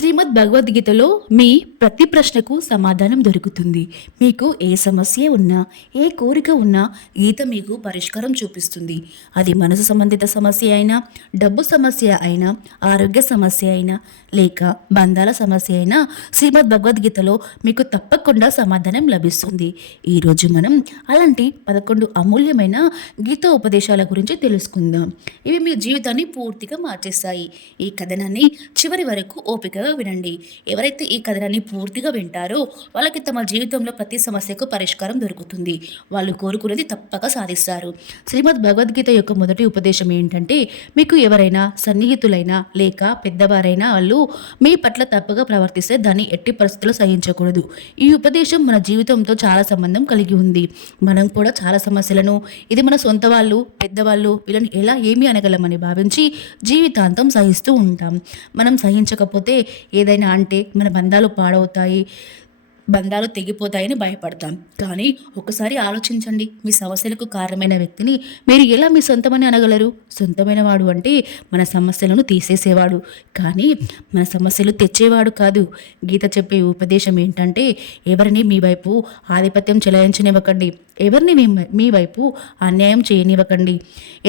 శ్రీమద్ భగవద్గీతలో మీ ప్రతి ప్రశ్నకు సమాధానం దొరుకుతుంది. మీకు ఏ సమస్య ఉన్నా, ఏ కోరిక ఉన్నా గీత మీకు పరిష్కారం చూపిస్తుంది. అది మనసు సంబంధిత సమస్య అయినా, డబ్బు సమస్య అయినా, ఆరోగ్య సమస్య అయినా, లేక బంధాల సమస్య అయినా శ్రీమద్ భగవద్గీతలో మీకు తప్పకుండా సమాధానం లభిస్తుంది. ఈరోజు మనం అలాంటి 11 అమూల్యమైన గీతా ఉపదేశాల గురించి తెలుసుకుందాం. ఇవి మీ జీవితాన్ని పూర్తిగా మార్చేస్తాయి. ఈ కథనాన్ని చివరి వరకు ఓపికగా వినండి. ఎవరైతే ఈ కథనాన్ని పూర్తిగా వింటారో వాళ్ళకి తమ జీవితంలో ప్రతి సమస్యకు పరిష్కారం దొరుకుతుంది. వాళ్ళు కోరుకునేది తప్పక సాధిస్తారు. శ్రీమద్ భగవద్గీత యొక్క మొదటి ఉపదేశం ఏంటంటే, మీకు ఎవరైనా సన్నిహితులైనా లేక పెద్దవారైనా వాళ్ళు మీ పట్ల తప్పుగా ప్రవర్తిస్తే దాన్ని ఎట్టి పరిస్థితుల్లో సహించకూడదు. ఈ ఉపదేశం మన జీవితంతో చాలా సంబంధం కలిగి ఉంది. మనం కూడా చాలా సమస్యలను ఇది మన సొంత వాళ్ళు, పెద్దవాళ్ళు వీళ్ళని ఎలా ఏమి అనగలమని భావించి జీవితాంతం సహిస్తూ ఉంటాం. మనం సహించకపోతే ఏదైనా అంటే మన బంధాలు పాడవుతాయి, బంధాలు తెగిపోతాయని భయపడతాం. కానీ ఒకసారి ఆలోచించండి, మీ సమస్యలకు కారణమైన వ్యక్తిని మీరు ఎలా మీ సొంతమని అనగలరు? సొంతమైన వాడు అంటే మన సమస్యలను తీసేసేవాడు, కానీ మన సమస్యలు తెచ్చేవాడు కాదు. గీత చెప్పే ఉపదేశం ఏంటంటే, ఎవరిని మీ వైపు ఆధిపత్యం చెలాయించనివ్వకండి, ఎవరిని మీ వైపు అన్యాయం చేయనివ్వకండి.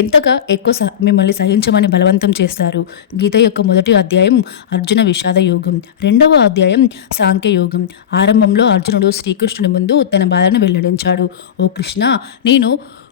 ఎంతగా ఎక్కువ మిమ్మల్ని సహించమని బలవంతం చేస్తారు. గీత యొక్క మొదటి అధ్యాయం అర్జున విషాద యోగం, రెండవ అధ్యాయం సాంఖ్య యోగం. ఆరంభంలో అర్జునుడు శ్రీకృష్ణుని ముందు తన బాధను వెల్లడించాడు. ఓ కృష్ణ, నేను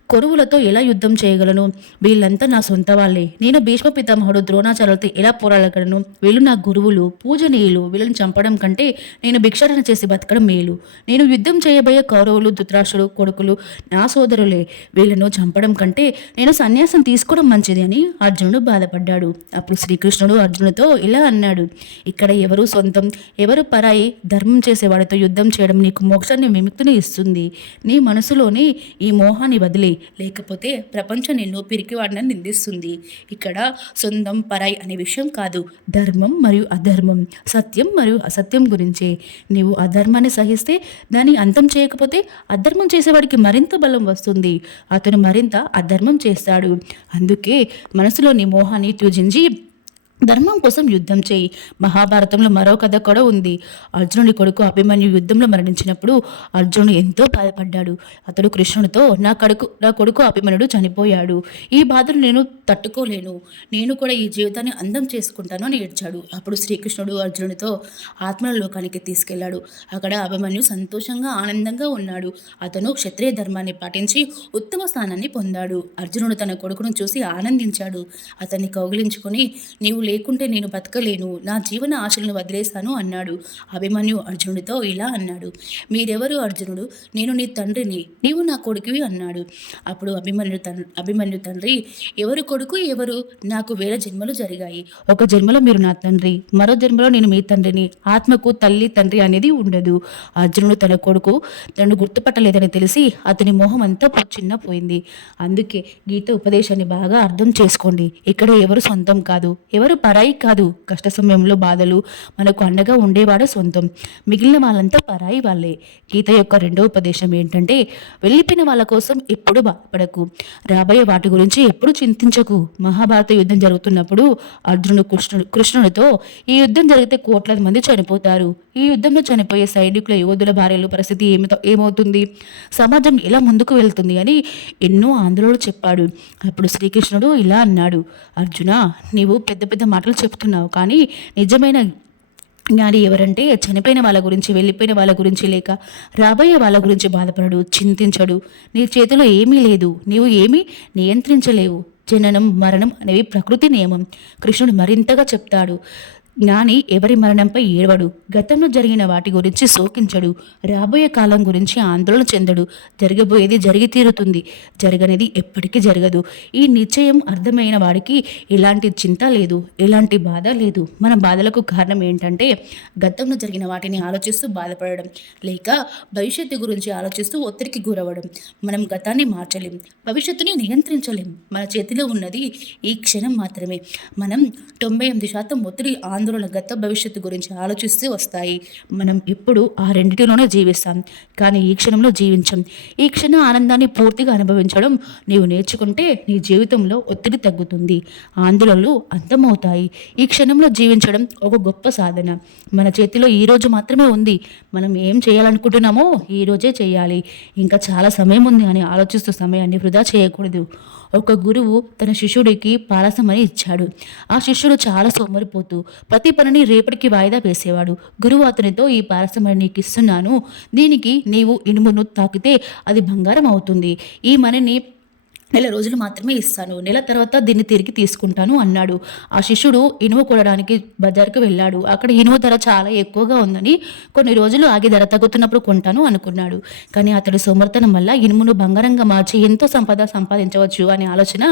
కొరువులతో ఎలా యుద్ధం చేయగలను? వీళ్ళంతా నా సొంత వాళ్ళే. నేను భీష్మ పితామహుడు ద్రోణాచార్యులతో ఎలా పోరాడగలను? వీళ్ళు నా గురువులు, పూజనీయులు. వీళ్ళని చంపడం కంటే నేను భిక్షాటన చేసి బతకడం మేలు. నేను యుద్ధం చేయబోయే కౌరవులు, ధృతరాష్ట్రుడు కొడుకులు నా సోదరులే. వీళ్ళను చంపడం కంటే నేను సన్యాసం తీసుకోవడం మంచిది అని అర్జునుడు బాధపడ్డాడు. అప్పుడు శ్రీకృష్ణుడు అర్జునుడితో ఇలా అన్నాడు, ఇక్కడ ఎవరు సొంతం, ఎవరు పరాయి? ధర్మం చేసేవాడితో యుద్ధం చేయడం నీకు మోక్షాన్ని విముక్తిని ఇస్తుంది. నీ మనసులోని ఈ మోహాన్ని వదిలే, లేకపోతే ప్రపంచం నిన్ను పిరికివాడిని నిందిస్తుంది. ఇక్కడ సొంతం పరాయి అనే విషయం కాదు, ధర్మం మరియు అధర్మం, సత్యం మరియు అసత్యం గురించే. నీవు అధర్మాన్ని సహిస్తే, దాన్ని అంతం చేయకపోతే అధర్మం చేసేవాడికి మరింత బలం వస్తుంది. అతను మరింత అధర్మం చేస్తాడు. అందుకే మనసులోని మోహాన్ని త్యజించి ధర్మం కోసం యుద్ధం చేయి. మహాభారతంలో మరో కథ కూడా ఉంది. అర్జునుడి కొడుకు అభిమన్యు యుద్ధంలో మరణించినప్పుడు అర్జునుడు ఎంతో బాధపడ్డాడు. అతడు కృష్ణునితో నా కొడుకు అభిమన్యుడు చనిపోయాడు, ఈ బాధను నేను తట్టుకోలేను, నేను కూడా ఈ జీవితాన్ని అందం చేసుకుంటాను అని ఏడ్చాడు. అప్పుడు శ్రీకృష్ణుడు అర్జునుడితో ఆత్మల లోకానికి తీసుకెళ్లాడు. అక్కడ అభిమన్యు సంతోషంగా ఆనందంగా ఉన్నాడు. అతను క్షత్రియ ధర్మాన్ని పాటించి ఉత్తమ స్థానాన్ని పొందాడు. అర్జునుడు తన కొడుకును చూసి ఆనందించాడు. అతన్ని కౌగిలించుకొని, నీవు లేకుంటే నేను బతకలేను, నా జీవన ఆశలను వదిలేశాను అన్నాడు. అభిమన్యు అర్జునుడితో ఇలా అన్నాడు, మీరెవరు అర్జునుడు? నేను నీ తండ్రిని, నీవు నా కొడుకువి అన్నాడు. అప్పుడు అభిమన్యు తండ్రి, ఎవరు కొడుకు ఎవరు? నాకు వేల జన్మలు జరిగాయి. ఒక జన్మలో మీరు నా తండ్రి, మరో జన్మలో నేను మీ తండ్రిని. ఆత్మకు తల్లి తండ్రి అనేది ఉండదు. అర్జునుడు తన కొడుకు తనను గుర్తుపట్టలేదని తెలిసి అతని మోహం అంతా చిన్నపోయింది. అందుకే గీత ఉపదేశాన్ని బాగా అర్థం చేసుకోండి. ఇక్కడ ఎవరు సొంతం కాదు, ఎవరు పరాయి కాదు. కష్ట సమయంలో బాధలు మనకు అండగా ఉండేవాడు సొంతం, మిగిలిన వాళ్ళంతా పరాయి వాళ్ళే. గీత యొక్క రెండో ఉపదేశం ఏంటంటే, వెళ్ళిపోయిన వాళ్ళ కోసం ఎప్పుడు బాధపడకు, రాబోయే వాటి గురించి ఎప్పుడు చింతించకు. మహాభారత యుద్ధం జరుగుతున్నప్పుడు అర్జునుడు కృష్ణుడితో, ఈ యుద్ధం జరిగితే కోట్లాది మంది చనిపోతారు, ఈ యుద్ధంలో చనిపోయే సైనికుల యోధుల భార్యల పరిస్థితి ఏమవుతుంది, సమాజం ఎలా ముందుకు వెళ్తుంది అని ఎన్నో ఆందోళనలు చెప్పాడు. అప్పుడు శ్రీకృష్ణుడు ఇలా అన్నాడు, అర్జున, నీవు పెద్ద పెద్ద మాటలు చెప్తున్నావు, కానీ నిజమైన జ్ఞాని ఎవరంటే చనిపోయిన వాళ్ళ గురించి, వెళ్ళిపోయిన వాళ్ళ గురించి లేక రాబోయే వాళ్ళ గురించి బాధపడడు, చింతించడు. నీ చేతిలో ఏమీ లేదు, నీవు ఏమీ నియంత్రించలేవు. జననం మరణం అనేవి ప్రకృతి నియమం. కృష్ణుడు మరింతగా చెప్తాడు, జ్ఞాని ఎవరి మరణంపై ఏడవడు, గతంలో జరిగిన వాటి గురించి శోకించడు, రాబోయే కాలం గురించి ఆందోళన చెందడు. జరగబోయేది జరిగి తీరుతుంది, జరగనేది ఎప్పటికీ జరగదు. ఈ నిశ్చయం అర్థమైన వాడికి ఎలాంటి చింత లేదు, ఎలాంటి బాధ లేదు. మన బాధలకు కారణం ఏంటంటే, గతంలో జరిగిన వాటిని ఆలోచిస్తూ బాధపడడం, లేక భవిష్యత్తు గురించి ఆలోచిస్తూ ఒత్తిడికి గురవడం. మనం గతాన్ని మార్చలేం, భవిష్యత్తుని నియంత్రించలేం. మన చేతిలో ఉన్నది ఈ క్షణం మాత్రమే. మనం 98% ఒత్తిడి ఆందోళన గత భవిష్యత్తు గురించి ఆలోచిస్తూ వస్తాయి. మనం ఎప్పుడు ఆ రెండిటిలోనే జీవిస్తాం, కానీ ఈ క్షణంలో జీవించం. ఈ క్షణ ఆనందాన్ని పూర్తిగా అనుభవించడం నీవు నేర్చుకుంటే నీ జీవితంలో ఒత్తిడి తగ్గుతుంది, ఆందోళనలు అంతమవుతాయి. ఈ క్షణంలో జీవించడం ఒక గొప్ప సాధన. మన చేతిలో ఈ రోజు మాత్రమే ఉంది. మనం ఏం చేయాలనుకుంటున్నామో ఈ రోజే చేయాలి. ఇంకా చాలా సమయం ఉంది అని ఆలోచిస్తూ సమయాన్ని వృధా చేయకూడదు. ఒక గురువు తన శిష్యుడికి పారసమని ఇచ్చాడు. ఆ శిష్యుడు చాలా సోమరిపోతూ ప్రతి పనిని రేపటికి వాయిదా వేసేవాడు. గురువు అతనితో, ఈ పారసమని నీకు ఇస్తున్నాను, దీనికి నీవు ఇనుమును తాకితే అది బంగారం అవుతుంది. ఈ మనీని నెల రోజులు మాత్రమే ఇస్తాను, నెల తర్వాత దీన్ని తిరిగి తీసుకుంటాను అన్నాడు. ఆ శిష్యుడు ఇనుము కొనడానికి బజార్కు వెళ్ళాడు. అక్కడ ఇనుము ధర చాలా ఎక్కువగా ఉందని కొన్ని రోజులు ఆగి ధర తగ్గుతున్నప్పుడు కొంటాను అనుకున్నాడు. కానీ అతడు సోమర్తనం వల్ల ఇనుమును బంగారంగా మార్చి ఎంతో సంపద సంపాదించవచ్చు అనే ఆలోచన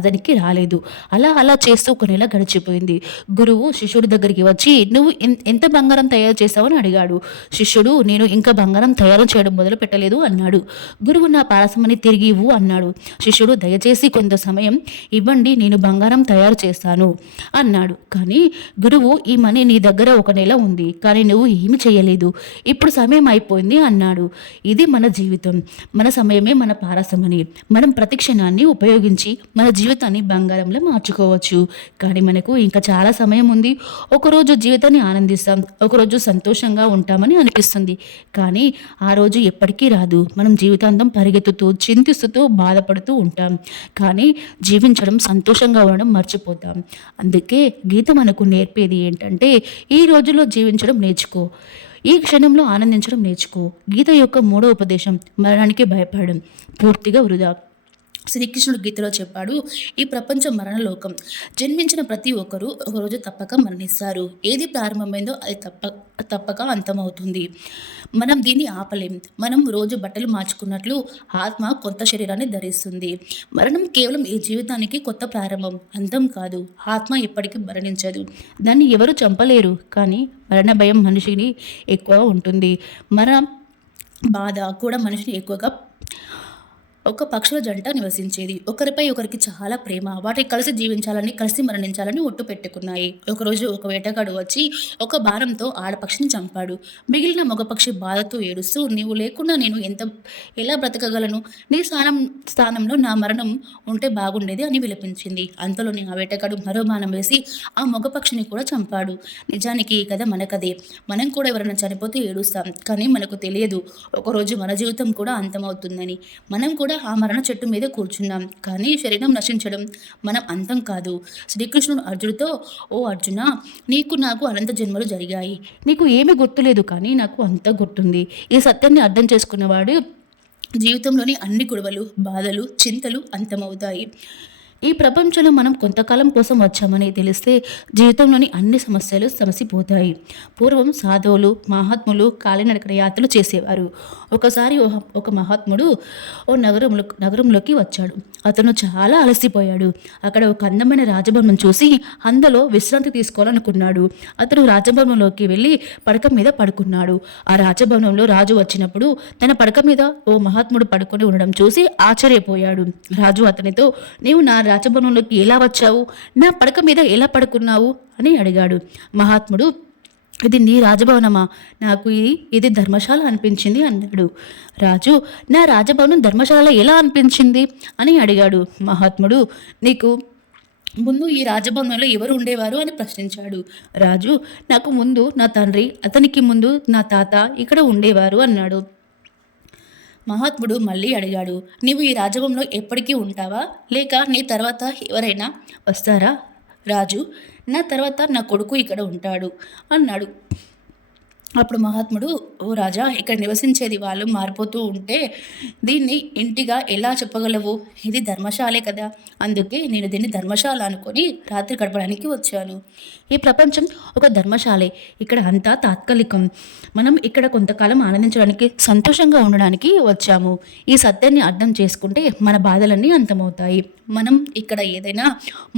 అతనికి రాలేదు. అలా అలా చేస్తూ ఒక నెల గడిచిపోయింది. గురువు శిష్యుడి దగ్గరికి వచ్చి, నువ్వు ఎంత బంగారం తయారు చేసావని అడిగాడు. శిష్యుడు, నేను ఇంకా బంగారం తయారు చేయడం మొదలు పెట్టలేదు అన్నాడు. గురువు, నా పారసమని తిరిగి ఇవ్వు అన్నాడు. శిష్యుడు, దయచేసి కొంత సమయం ఇవ్వండి, నేను బంగారం తయారు చేస్తాను అన్నాడు. కానీ గురువు, ఈ మనీ నీ దగ్గర ఒక నెల ఉంది, కానీ నువ్వు ఏమి చేయలేదు, ఇప్పుడు సమయం అయిపోయింది అన్నాడు. ఇది మన జీవితం, మన సమయమే మన పారసమని. మనం ప్రతి క్షణాన్ని ఉపయోగించి మన జీవితాన్ని బంగారంలో మార్చుకోవచ్చు. కానీ మనకు ఇంకా చాలా సమయం ఉంది. ఒకరోజు జీవితాన్ని ఆనందిస్తాం, ఒకరోజు సంతోషంగా ఉంటామని అనిపిస్తుంది, కానీ ఆ రోజు ఎప్పటికీ రాదు. మనం జీవితాంతం పరిగెత్తుతూ చింతిస్తూ బాధపడుతూ ఉంటాం, కానీ జీవించడం, సంతోషంగా ఉండడం మర్చిపోతాం. అందుకే గీత మనకు నేర్పేది ఏంటంటే, ఈ రోజులో జీవించడం నేర్చుకో, ఈ క్షణంలో ఆనందించడం నేర్చుకో. గీత యొక్క మూడో ఉపదేశం, మరణానికి భయపడడం పూర్తిగా వృధా. శ్రీకృష్ణుడు గీతలో చెప్పాడు, ఈ ప్రపంచం మరణలోకం. జన్మించిన ప్రతి ఒక్కరూ ఒకరోజు తప్పక మరణిస్తారు. ఏది ప్రారంభమైందో అది తప్పక అంతమవుతుంది. మనం దీన్ని ఆపలేం. మనం రోజు బట్టలు మార్చుకున్నట్లు ఆత్మ కొత్త శరీరాన్ని ధరిస్తుంది. మరణం కేవలం ఈ జీవితానికి కొత్త ప్రారంభం, అంతం కాదు. ఆత్మ ఎప్పటికీ మరణించదు, దాన్ని ఎవరు చంపలేరు. కానీ మరణ భయం మనిషిని ఎక్కువ ఉంటుంది. మరణ బాధ కూడా మనిషిని ఎక్కువగా. ఒక పక్షుల జంట నివసించేది. ఒకరిపై ఒకరికి చాలా ప్రేమ. వాటి కలిసి జీవించాలని, కలిసి మరణించాలని ఒట్టు పెట్టుకున్నాయి. ఒకరోజు ఒక వేటగాడు వచ్చి ఒక బాణంతో ఆడపక్షిని చంపాడు. మిగిలిన మగపక్షి బాధతో ఏడుస్తూ, నీవు లేకుండా నేను ఎలా బ్రతకగలను? నీ స్థానంలో నా మరణం ఉంటే బాగుండేది అని విలపించింది. అంతలోని ఆ వేటగాడు మరో బాణం వేసి ఆ మగపక్షిని కూడా చంపాడు. నిజానికి ఈ కథ మన కథే. మనం కూడా ఎవరైనా చనిపోతే ఏడుస్తాం, కానీ మనకు తెలియదు ఒకరోజు మన జీవితం కూడా అంతమవుతుందని. మనం కూడా ఆ మరణ చెట్టు మీద కూర్చున్నాం, కానీ శరీరం నశించడం మనం అంతం కాదు. శ్రీకృష్ణుడు అర్జునుడితో, ఓ అర్జున, నీకు నాకు అనంత జన్మలు జరిగాయి. నీకు ఏమీ గుర్తులేదు, కానీ నాకు అంతా గుర్తుంది. ఈ సత్యాన్ని అర్థం చేసుకున్నవాడు జీవితంలోని అన్ని గొడవలు, బాధలు, చింతలు అంతమవుతాయి. ఈ ప్రపంచంలో మనం కొంతకాలం కోసం వచ్చామని తెలిస్తే జీవితంలోని అన్ని సమస్యలు సమసిపోతాయి. పూర్వం సాధువులు, మహాత్ములు కాలినడకన యాత్రలు చేసేవారు. ఒకసారి ఒక మహాత్ముడు ఓ నగరంలోకి వచ్చాడు. అతను చాలా అలసిపోయాడు. అక్కడ ఒక అందమైన రాజభవనం చూసి అందులో విశ్రాంతి తీసుకోవాలనుకున్నాడు. అతను రాజభవనంలోకి వెళ్ళి పడక మీద పడుకున్నాడు. ఆ రాజభవనంలో రాజు వచ్చినప్పుడు తన పడక మీద ఓ మహాత్ముడు పడుకొని ఉండడం చూసి ఆశ్చర్యపోయాడు. రాజు అతనితో, నీవు నా రాజభవనంలోకి ఎలా వచ్చావు? నా పడక మీద ఎలా పడుకున్నావు అని అడిగాడు. మహాత్ముడు, ఇది నీ రాజభవనమా? నాకు ఇది ధర్మశాల అనిపించింది అన్నాడు. రాజు, నా రాజభవనం ధర్మశాల ఎలా అనిపించింది అని అడిగాడు. మహాత్ముడు, నీకు ముందు ఈ రాజభవనంలో ఎవరు ఉండేవారు అని ప్రశ్నించాడు. రాజు, నాకు ముందు నా తండ్రి, అతనికి ముందు నా తాత ఇక్కడ ఉండేవారు అన్నాడు. మహాత్ముడు మళ్ళీ అడిగాడు, నీవు ఈ రాజభవనంలో ఎప్పటికీ ఉంటావా, లేక నీ తర్వాత ఎవరైనా వస్తారా? రాజు, నా తర్వాత నా కొడుకు ఇక్కడ ఉంటాడు అన్నాడు. అప్పుడు మహాత్ముడు, ఓ రాజా, ఇక్కడ నివసించేది వాళ్ళు మారిపోతూ ఉంటే దీన్ని ఇంటిగా ఎలా చెప్పగలవు? ఇది ధర్మశాలే కదా, అందుకే నేను దీన్ని ధర్మశాల అనుకొని రాత్రి గడపడానికి వచ్చాను. ఈ ప్రపంచం ఒక ధర్మశాలే. ఇక్కడ అంతా తాత్కాలికం. మనం ఇక్కడ కొంతకాలం ఆనందించడానికి, సంతోషంగా ఉండడానికి వచ్చాము. ఈ సత్యాన్ని అర్థం చేసుకుంటే మన బాధలన్నీ అంతమవుతాయి. మనం ఇక్కడ ఏదైనా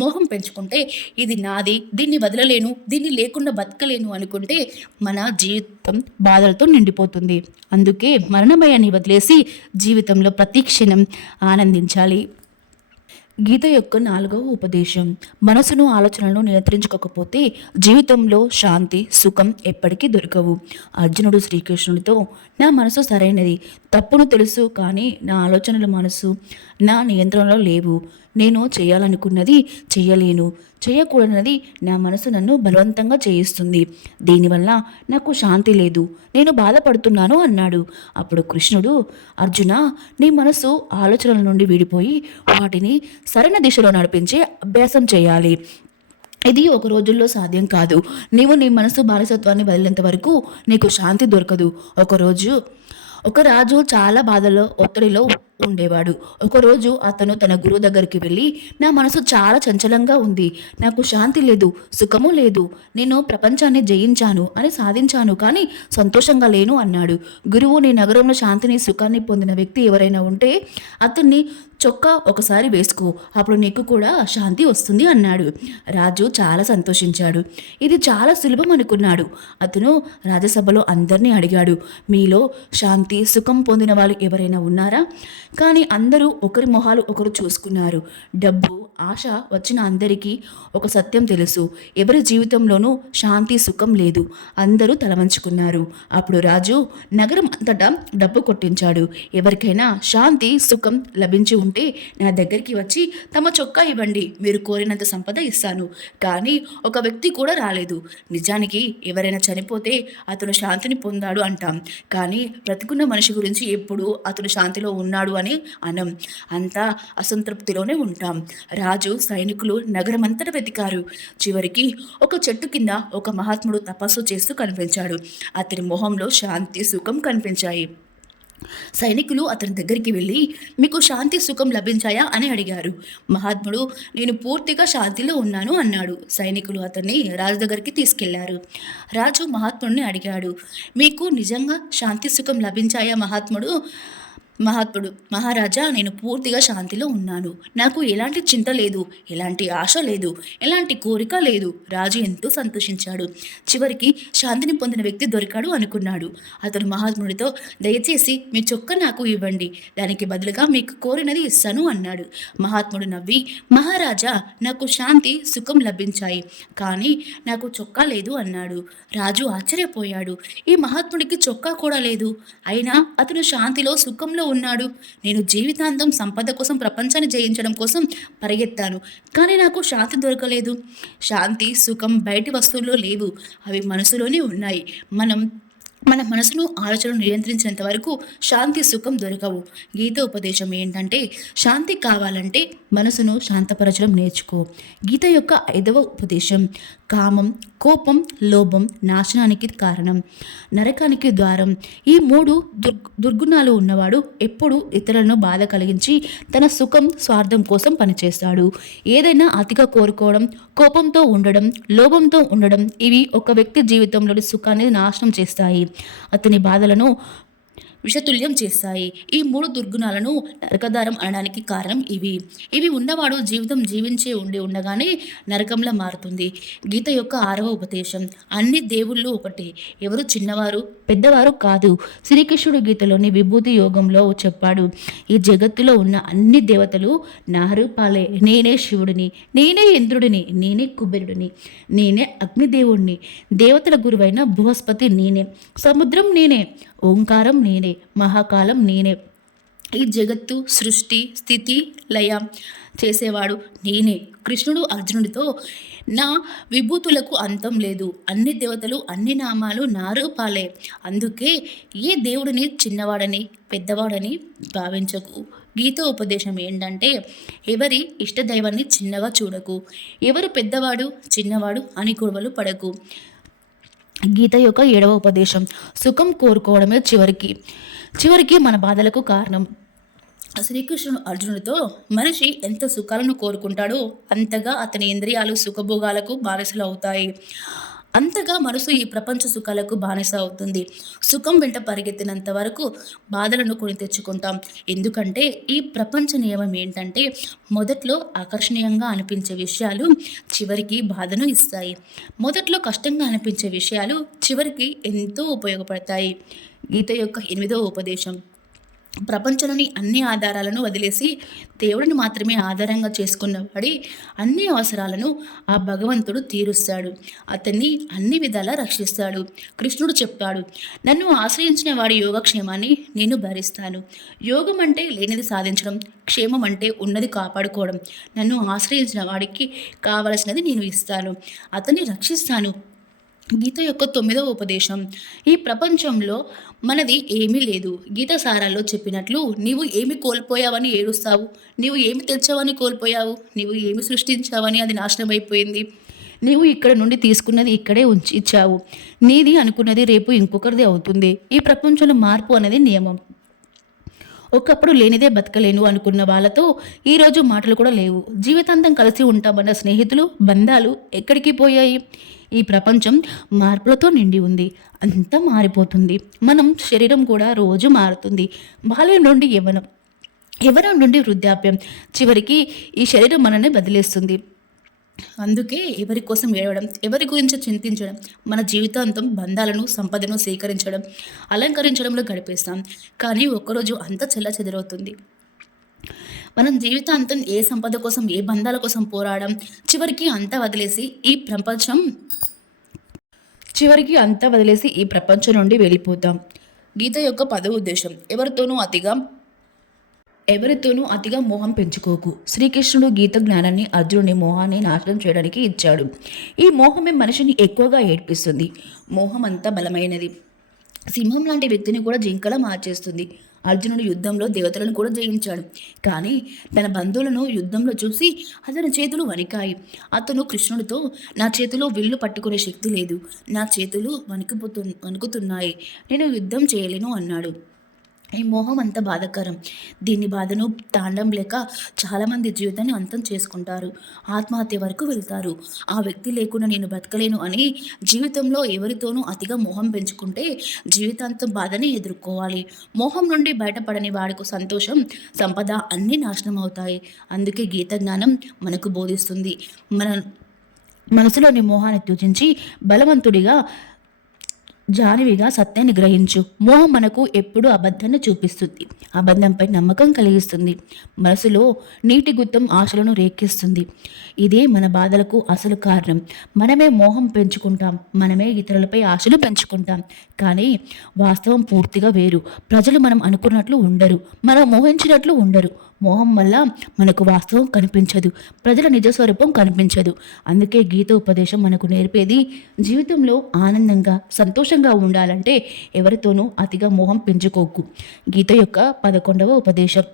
మోహం పెంచుకుంటే, ఇది నాది, దీన్ని వదలలేను, దీన్ని లేకుండా బతకలేను అనుకుంటే మన జీవితం బాధలతో నిండిపోతుంది. అందుకే మరణ భయాన్ని వదిలేసి జీవితంలో ప్రతి క్షణం ఆనందించాలి. గీత యొక్క 4వ ఉపదేశం. మనసును ఆలోచనలను నియంత్రించుకోకపోతే జీవితంలో శాంతి సుఖం ఎప్పటికీ దొరకవు. అర్జునుడు శ్రీకృష్ణుడితో, నా మనసు సరైనది, తప్పును తెలుసు, కానీ నా ఆలోచనల మనసు నా నియంత్రణలో లేవు. నేను చేయాలనుకున్నది చెయ్యలేను, చేయకూడనిది నా మనసు నన్ను బలవంతంగా చేయిస్తుంది. దీనివల్ల నాకు శాంతి లేదు, నేను బాధపడుతున్నాను అన్నాడు. అప్పుడు కృష్ణుడు, అర్జున, నీ మనసు ఆలోచనల నుండి విడిపోయి వాటిని సరైన దిశలో నడిపించే అభ్యాసం చేయాలి. ఇది ఒక రోజుల్లో సాధ్యం కాదు. నీవు నీ మనసు బానిసత్వాన్ని వదిలేంత వరకు నీకు శాంతి దొరకదు. ఒక రాజు చాలా బాధలో ఒత్తిడిలో ఉండేవాడు. ఒకరోజు అతను తన గురువు దగ్గరికి వెళ్ళి, నా మనసు చాలా చంచలంగా ఉంది, నాకు శాంతి లేదు, సుఖము లేదు, నేను ప్రపంచాన్ని జయించాను అని సాధించాను, కానీ సంతోషంగా లేను అన్నాడు. గురువు, నీ నగరంలో శాంతిని సుఖాన్ని పొందిన వ్యక్తి ఎవరైనా ఉంటే అతన్ని చొక్కా ఒకసారి వేసుకో, అప్పుడు నీకు కూడా శాంతి వస్తుంది అన్నాడు. రాజు చాలా సంతోషించాడు. ఇది చాలా సులభం అనుకున్నాడు. అతను రాజసభలో అందరినీ అడిగాడు, మీలో శాంతి సుఖం పొందిన వాళ్ళు ఎవరైనా ఉన్నారా? కానీ అందరూ ఒకరి మొహాలు ఒకరు చూసుకున్నారు. డబ్బు ఆశ వచ్చిన అందరికీ ఒక సత్యం తెలుసు, ఎవరి జీవితంలోనూ శాంతి సుఖం లేదు. అందరూ తలవంచుకున్నారు. అప్పుడు రాజు నగరం అంతటా డబ్బు కొట్టించాడు. ఎవరికైనా శాంతి సుఖం లభించి ఉంటే నా దగ్గరికి వచ్చి తమ చొక్కా ఇవ్వండి, మీరు కోరినంత సంపద ఇస్తాను. కానీ ఒక వ్యక్తి కూడా రాలేదు. నిజానికి ఎవరైనా చనిపోతే అతను శాంతిని పొందాడు అంటాం, కానీ బ్రతికున్న మనిషి గురించి ఎప్పుడు అతను శాంతిలో ఉన్నాడు అని అనం. అంతా అసంతృప్తిలోనే ఉంటాం. రాజు సైనికులు నగరమంతటా వెతికారు. చివరికి ఒక చెట్టు కింద ఒక మహాత్ముడు తపస్సు చేస్తూ కనిపించాడు. అతని మొహంలో శాంతి సుఖం కనిపించాయి. సైనికులు అతని దగ్గరికి వెళ్ళి, మీకు శాంతి సుఖం లభించాయా అని అడిగారు. మహాత్ముడు, నేను పూర్తిగా శాంతిలో ఉన్నాను అన్నాడు. సైనికులు అతన్ని రాజు దగ్గరికి తీసుకెళ్లారు. రాజు మహాత్ముడిని అడిగాడు, మీకు నిజంగా శాంతి సుఖం లభించాయా? మహారాజా, నేను పూర్తిగా శాంతిలో ఉన్నాను, నాకు ఎలాంటి చింత లేదు, ఎలాంటి ఆశ లేదు, ఎలాంటి కోరిక లేదు. రాజు ఎంతో సంతోషించాడు. చివరికి శాంతిని పొందిన వ్యక్తి దొరికాడు అనుకున్నాడు. అతను మహాత్ముడితో, దయచేసి మీ చొక్కా నాకు ఇవ్వండి, దానికి బదులుగా మీకు కోరినది ఇస్తాను అన్నాడు. మహాత్ముడు నవ్వి, మహారాజా, నాకు శాంతి సుఖం లభించాయి, కానీ నాకు చొక్కా లేదు అన్నాడు. రాజు ఆశ్చర్యపోయాడు. ఈ మహాత్ముడికి చొక్కా కూడా లేదు, అయినా అతను శాంతిలో సుఖంలో ఉన్నాడు. నేను జీవితాంతం సంపద కోసం, ప్రపంచాన్ని జయించడం కోసం పరిగెత్తాను, కానీ నాకు శాంతి దొరకలేదు. శాంతి సుఖం బయటి వస్తువుల్లో లేవు, అవి మనసులోనే ఉన్నాయి. మన మనసును ఆలోచనలు నియంత్రించేంత వరకు శాంతి సుఖం దొరకవు. గీత ఉపదేశం ఏంటంటే, శాంతి కావాలంటే మనసును శాంతపరచడం నేర్చుకో. గీత యొక్క 5వ ఉపదేశం, కామం, కోపం, లోభం నాశనానికి కారణం, నరకానికి ద్వారం. ఈ 3 దుర్గుణాలు ఉన్నవాడు ఎప్పుడు ఇతరులను బాధ కలిగించి తన సుఖం స్వార్థం కోసం పనిచేస్తాడు. ఏదైనా అతిగా కోరుకోవడం, కోపంతో ఉండడం, లోభంతో ఉండడం, ఇవి ఒక వ్యక్తి జీవితంలోని సుఖాన్ని నాశనం చేస్తాయి, అతని బాధలను విషతుల్యం చేస్తాయి. ఈ 3 దుర్గుణాలను నరకదారం అనడానికి కారణం ఇవి ఉన్నవాడు జీవితం జీవించే ఉండగానే నరకంలా మారుతుంది. గీత యొక్క 6వ ఉపదేశం, అన్ని దేవుళ్ళు ఒకటే, ఎవరు చిన్నవారు పెద్దవారు కాదు. శ్రీకృష్ణుడు గీతలోని విభూతి యోగంలో చెప్పాడు, ఈ జగత్తులో ఉన్న అన్ని దేవతలు నా రూపాలే. నేనే శివుడిని, నేనే ఇంద్రుడిని, నేనే కుబేరుడిని, నేనే అగ్నిదేవుడిని, దేవతల గురువైన బృహస్పతి నేనే, సముద్రం నేనే, ఓంకారం నేనే, మహాకాలం నేనే. ఈ జగత్తు సృష్టి స్థితి లయ చేసేవాడు నేనే. కృష్ణుడు అర్జునుడితో, నా విభూతులకు అంతం లేదు, అన్ని దేవతలు అన్ని నామాలు నా రూపాలే, అందుకే ఏ దేవుడిని చిన్నవాడని పెద్దవాడని భావించకు. గీత ఉపదేశం ఏంటంటే, ఎవరి ఇష్టదైవాన్ని చిన్నగా చూడకు, ఎవరు పెద్దవాడు చిన్నవాడు అని గొడవలు పడకు. గీత యొక్క 7వ ఉపదేశం, సుఖం కోరుకోవడమే చివరికి మన బాధలకు కారణం. శ్రీకృష్ణుడు అర్జునుడితో, మనిషి ఎంత సుఖాలను కోరుకుంటాడో అంతగా అతని ఇంద్రియాలు సుఖభోగాలకు బానిసలు అవుతాయి, అంతగా మనసు ఈ ప్రపంచ సుఖాలకు బానిస అవుతుంది. సుఖం వెంట పరిగెత్తినంత వరకు బాధలను కొని తెచ్చుకుంటాం. ఎందుకంటే ఈ ప్రపంచ నియమం ఏంటంటే, మొదట్లో ఆకర్షణీయంగా అనిపించే విషయాలు చివరికి బాధను ఇస్తాయి, మొదట్లో కష్టంగా అనిపించే విషయాలు చివరికి ఎంతో ఉపయోగపడతాయి. గీత యొక్క 8వ ఉపదేశం, ప్రపంచంలోని అన్ని ఆధారాలను వదిలేసి దేవుడిని మాత్రమే ఆధారంగా చేసుకున్నవాడి అన్ని అవసరాలను ఆ భగవంతుడు తీరుస్తాడు. అతన్ని అన్ని విధాలా రక్షిస్తాడు. కృష్ణుడు చెప్పాడు, నన్ను ఆశ్రయించిన వాడి యోగక్షేమాన్ని నేను భరిస్తాను. యోగం అంటే లేనిది సాధించడం, క్షేమం అంటే ఉన్నది కాపాడుకోవడం. నన్ను ఆశ్రయించిన వాడికి కావలసినది నేను ఇస్తాను, అతన్ని రక్షిస్తాను. గీత యొక్క 9వ ఉపదేశం. ఈ ప్రపంచంలో మనది ఏమీ లేదు. గీత సారాల్లో చెప్పినట్లు నీవు ఏమి కోల్పోయావని ఏడుస్తావు? నీవు ఏమి తెచ్చావని కోల్పోయావు? నీవు ఏమి సృష్టించావని అది నాశనం అయిపోయింది? నీవు ఇక్కడ నుండి తీసుకున్నది ఇక్కడే ఉంచి ఇచ్చావు. నీది అనుకున్నది రేపు ఇంకొకరిది అవుతుంది. ఈ ప్రపంచంలో మార్పు అనేది నియమం. ఒకప్పుడు లేనిదే బతకలేను అనుకున్న వాళ్ళతో ఈరోజు మాటలు కూడా లేవు. జీవితాంతం కలిసి ఉంటామన్న స్నేహితులు, బంధాలు ఎక్కడికి పోయాయి? ఈ ప్రపంచం మార్పులతో నిండి ఉంది. అంతా మారిపోతుంది. మనం శరీరం కూడా రోజు మారుతుంది. బాల్యం నుండి యవ్వనం, యవ్వనం నుండి వృద్ధాప్యం, చివరికి ఈ శరీరం మనల్ని వదిలేస్తుంది. అందుకే ఎవరి కోసం ఏడవడం, ఎవరి గురించి చింతించడం, మన జీవితాంతం బంధాలను, సంపదను సేకరించడం, అలంకరించడంలో గడిపేస్తాం. కానీ ఒక్కరోజు అంతా చెదరవుతుంది. మనం జీవితాంతం ఏ సంపద కోసం, ఏ బంధాల కోసం పోరాడడం, చివరికి అంతా వదిలేసి ఈ ప్రపంచం నుండి వెళ్ళిపోతాం. గీత యొక్క 10వ ఉద్దేశం. ఎవరితోనూ అతిగా మోహం పెంచుకోకు. శ్రీకృష్ణుడు గీత జ్ఞానాన్ని అర్జునుని మోహాన్ని నాశనం చేయడానికి ఇచ్చాడు. ఈ మోహమే మనిషిని ఎక్కువగా ఏడ్పిస్తుంది. మోహం అంత బలమైనది. సింహం లాంటి వ్యక్తిని కూడా జింకలా మార్చేస్తుంది. అర్జునుడు యుద్ధంలో దేవతలను కూడా జయించాడు. కానీ తన బంధువులను యుద్ధంలో చూసి అతని చేతులు వణికాయి. అతను కృష్ణుడితో, నా చేతిలో విల్లు పట్టుకునే శక్తి లేదు, నా చేతులు వణుకుతున్నాయి, నేను యుద్ధం చేయలేను అన్నాడు. ఈ మోహం అంత బాధాకరం. దీని బాధను తాండం లేక చాలామంది జీవితాన్ని అంతం చేసుకుంటారు, ఆత్మహత్య వరకు వెళ్తారు. ఆ వ్యక్తి లేకుండా నేను బతకలేను అని జీవితంలో ఎవరితోనూ అతిగా మోహం పెంచుకుంటే జీవితాంతం బాధని ఎదుర్కోవాలి. మోహం నుండి బయటపడని వాడికి సంతోషం, సంపద అన్నీ నాశనం అవుతాయి. అందుకే గీత జ్ఞానం మనకు బోధిస్తుంది, మన మనసులోని మోహాన్ని త్యజించి బలవంతుడిగా, జానివిగా సత్యాన్ని గ్రహించు. మోహం మనకు ఎప్పుడూ అబద్ధాన్ని చూపిస్తుంది, అబద్ధంపై నమ్మకం కలిగిస్తుంది, మనసులో నీటి గుత్తం ఆశలను రేకిస్తుంది. ఇదే మన బాధలకు అసలు కారణం. మనమే మోహం పెంచుకుంటాం, మనమే ఇతరులపై ఆశలు పెంచుకుంటాం. కానీ వాస్తవం పూర్తిగా వేరు. ప్రజలు మనం అనుకున్నట్లు ఉండరు, మనం మోహించినట్లు ఉండరు. మోహం వల్ల మనకు వాస్తవం కనిపించదు, ప్రజల నిజస్వరూపం కనిపించదు. అందుకే గీత ఉపదేశం మనకు నేర్పేది, జీవితంలో ఆనందంగా, సంతోషంగా ఉండాలంటే ఎవరితోనూ అతిగా మోహం పెంచుకోకు. గీత యొక్క 11వ ఉపదేశం.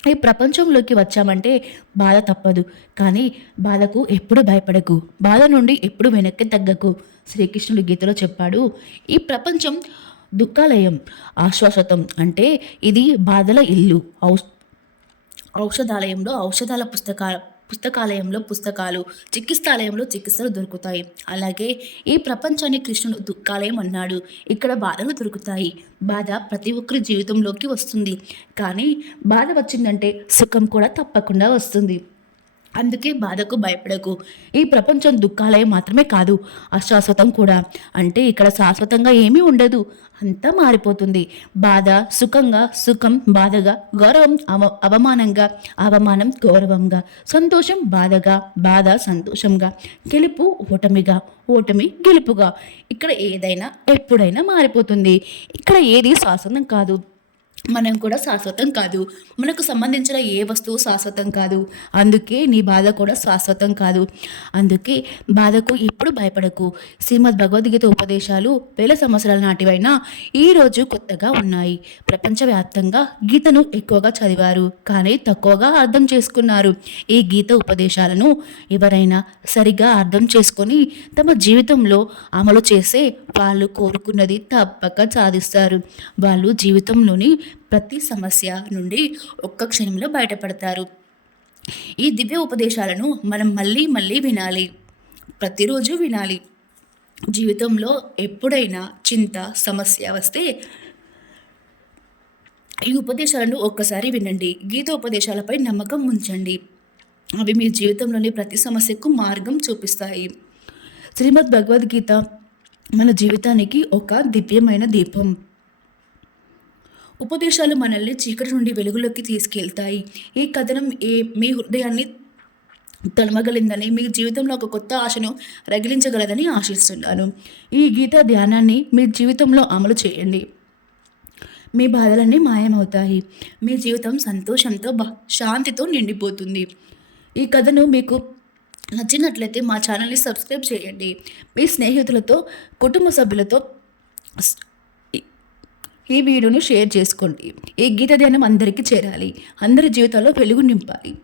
ఈ ప్రపంచంలోకి వచ్చామంటే బాధ తప్పదు, కానీ బాధకు ఎప్పుడు భయపడకు, బాధ నుండి ఎప్పుడు వెనక్కి తగ్గకు. శ్రీకృష్ణుడు గీతలో చెప్పాడు, ఈ ప్రపంచం దుఃఖాలయం, ఆశ్వాసతం అంటే ఇది బాధల ఇల్లు. ఔషధాలయంలో ఔషధాల పుస్తకాలయంలో పుస్తకాలు, చికిత్సాలయంలో చికిత్సలు దొరుకుతాయి. అలాగే ఈ ప్రపంచాన్ని కృష్ణుడు దుఃఖాలయం అన్నాడు. ఇక్కడ బాధలు దొరుకుతాయి. బాధ ప్రతి ఒక్కరి జీవితంలోకి వస్తుంది. కానీ బాధ వచ్చిందంటే సుఖం కూడా తప్పకుండా వస్తుంది. అందుకే బాధకు భయపడకు. ఈ ప్రపంచం దుఃఖాలయం మాత్రమే కాదు, అశాశ్వతం కూడా. అంటే ఇక్కడ శాశ్వతంగా ఏమీ ఉండదు, అంతా మారిపోతుంది. బాధ సుఖంగా, సుఖం బాధగా, గౌరవం అవమానంగా, అవమానం గౌరవంగా, సంతోషం బాధగా, బాధ సంతోషంగా, గెలుపు ఓటమిగా, ఓటమి గెలుపుగా. ఇక్కడ ఏదైనా ఎప్పుడైనా మారిపోతుంది. ఇక్కడ ఏది శాశ్వతం కాదు, మనం కూడా శాశ్వతం కాదు. మనకు సంబంధించిన ఏ వస్తువు శాశ్వతం కాదు. అందుకే నీ బాధ కూడా శాశ్వతం కాదు. అందుకే బాధకు ఎప్పుడు భయపడకు. శ్రీమద్ భగవద్గీత ఉపదేశాలు వేల సంవత్సరాల నాటివైనా ఈరోజు కొత్తగా ఉన్నాయి. ప్రపంచవ్యాప్తంగా గీతను ఎక్కువగా చదివారు, కానీ తక్కువగా అర్థం చేసుకున్నారు. ఈ గీత ఉపదేశాలను ఎవరైనా సరిగా అర్థం చేసుకొని తమ జీవితంలో అమలు చేసే వాళ్ళు కోరుకున్నది తప్పక సాధిస్తారు. వాళ్ళు జీవితంలోని ప్రతి సమస్య నుండి ఒక్క క్షణంలో బయటపడతారు. ఈ దివ్య ఉపదేశాలను మనం మళ్ళీ మళ్ళీ వినాలి, ప్రతిరోజు వినాలి. జీవితంలో ఎప్పుడైనా చింత, సమస్య వస్తే ఈ ఉపదేశాలను ఒక్కసారి వినండి. గీత ఉపదేశాలపై నమ్మకం ఉంచండి. అవి మీ జీవితంలోని ప్రతి సమస్యకు మార్గం చూపిస్తాయి. శ్రీమద్ భగవద్గీత మన జీవితానికి ఒక దివ్యమైన దీపం. ఉపదేశాలు మనల్ని చీకటి నుండి వెలుగులోకి తీసుకెళ్తాయి. ఈ కథనం మీ హృదయాన్ని తలమగలిందని, మీ జీవితంలో ఒక కొత్త ఆశను రగిలించగలదని ఆశిస్తున్నాను. ఈ గీత ధ్యానాన్ని మీ జీవితంలో అమలు చేయండి. మీ బాధలన్నీ మాయమవుతాయి. మీ జీవితం సంతోషంతో, శాంతితో నిండిపోతుంది. ఈ కథను మీకు నచ్చినట్లయితే మా ఛానల్ని సబ్స్క్రైబ్ చేయండి. మీ స్నేహితులతో, కుటుంబ సభ్యులతో స్- ఈ ఈ వీడియోను షేర్ చేసుకోండి. ఈ గీత ధ్యానం అందరికీ చేరాలి. అందరి జీవితాల్లో వెలుగు నింపాలి.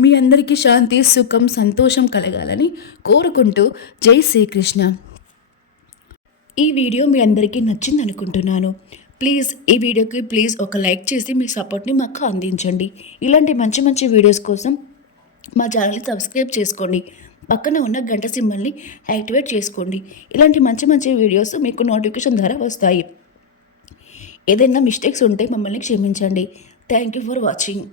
మీ అందరికీ శాంతి, సుఖం, సంతోషం కలగాలని కోరుకుంటూ జై శ్రీకృష్ణ. ఈ వీడియో మీ అందరికీ నచ్చింది అనుకుంటున్నాను. ఈ వీడియోకి ఒక లైక్ చేసి మీ సపోర్ట్ని మాకు అందించండి. ఇలాంటి మంచి మంచి వీడియోస్ కోసం మా ఛానల్ని సబ్స్క్రైబ్ చేసుకోండి. పక్కన ఉన్న గంట సింబల్ని యాక్టివేట్ చేసుకోండి. ఇలాంటి మంచి మంచి వీడియోస్ మీకు నోటిఫికేషన్ ద్వారా వస్తాయి. ఏదైనా మిస్టేక్స్ ఉంటే మమ్మల్ని క్షమించండి. Thank you for watching.